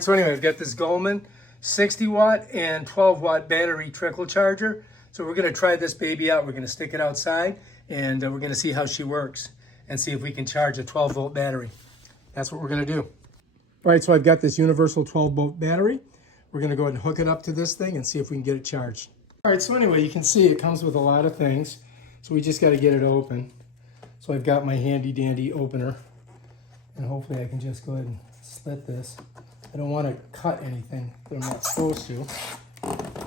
So anyway, I've got this Colman 60 watt and 12 watt battery trickle charger. So we're going to try this baby out. We're going to stick it outside and we're going to see how she works and see if we can charge a 12 volt battery. That's what we're going to do. All right, so I've got this universal 12 volt battery. We're going to go ahead and hook it up to this thing and see if we can get it charged. All right, so anyway, you can see it comes with a lot of things. So we just got to get it open. So I've got my handy dandy opener and hopefully I can just go ahead and slit this. I don't want to cut anything that I'm not supposed to.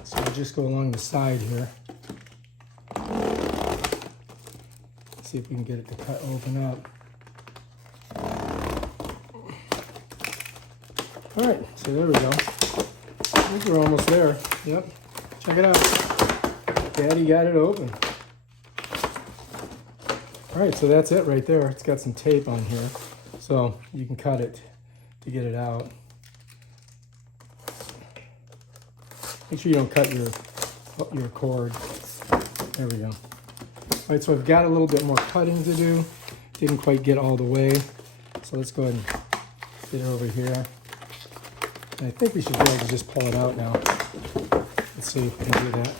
So I'll just go along the side here. See if we can get it to open up. All right, so there we go. I think we're almost there. Yep, check it out. Daddy got it open. All right, so that's it right there. It's got some tape on here, so you can cut it to get it out. Make sure you don't cut your cord. There we go. All right, so I've got a little bit more cutting to do. Didn't quite get all the way. So let's go ahead and get it over here. And I think we should be able to just pull it out now. Let's see if we can do that.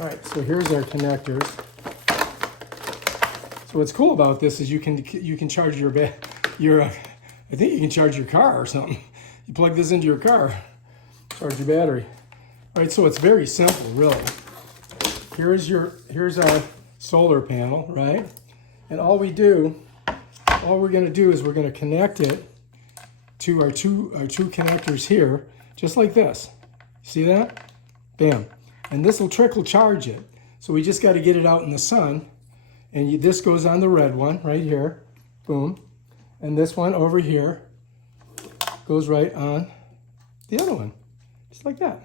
All right, so here's our connectors. So what's cool about this is you can charge I think you can charge your car or something. You plug this into your car. Charge your battery. All right, so it's very simple, really. Here's our solar panel, right? And all we're gonna do is we're gonna connect it to our two connectors here, just like this. See that? Bam. And this will trickle charge it. So we just got to get it out in the sun, and this goes on the red one right here. Boom. And this one over here goes right on the other one. Just like that.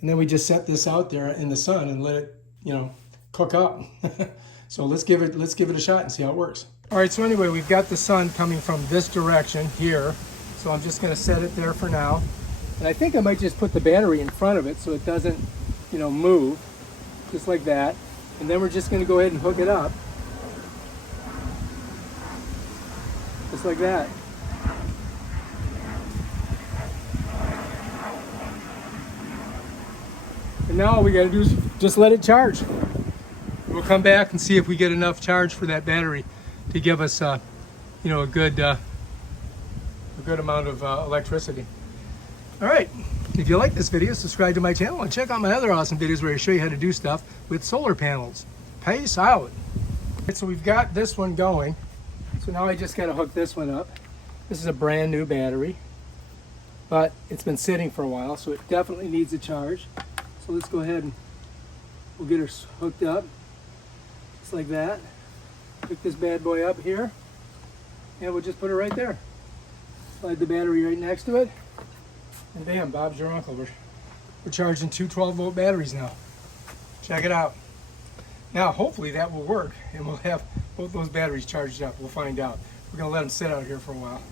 And then we just set this out there in the sun and let it, cook up. So let's give it a shot and see how it works. All right, so anyway, we've got the sun coming from this direction here. So I'm just gonna set it there for now. And I think I might just put the battery in front of it so it doesn't, move, just like that. And then we're just gonna go ahead and hook it up. Just like that. And now all we gotta do is just let it charge. We'll come back and see if we get enough charge for that battery to give us, a good amount of electricity. All right, if you like this video, subscribe to my channel and check out my other awesome videos where I show you how to do stuff with solar panels. Peace out. All right, so we've got this one going. So now I just gotta hook this one up. This is a brand new battery, but it's been sitting for a while, so it definitely needs a charge. So let's go ahead and we'll get her hooked up, just like that. Pick this bad boy up here, and we'll just put it right there. Slide the battery right next to it, and bam, Bob's your uncle. We're charging two 12 volt batteries now. Check it out. Now, hopefully that will work, and we'll have both those batteries charged up. We'll find out. We're gonna let them sit out here for a while.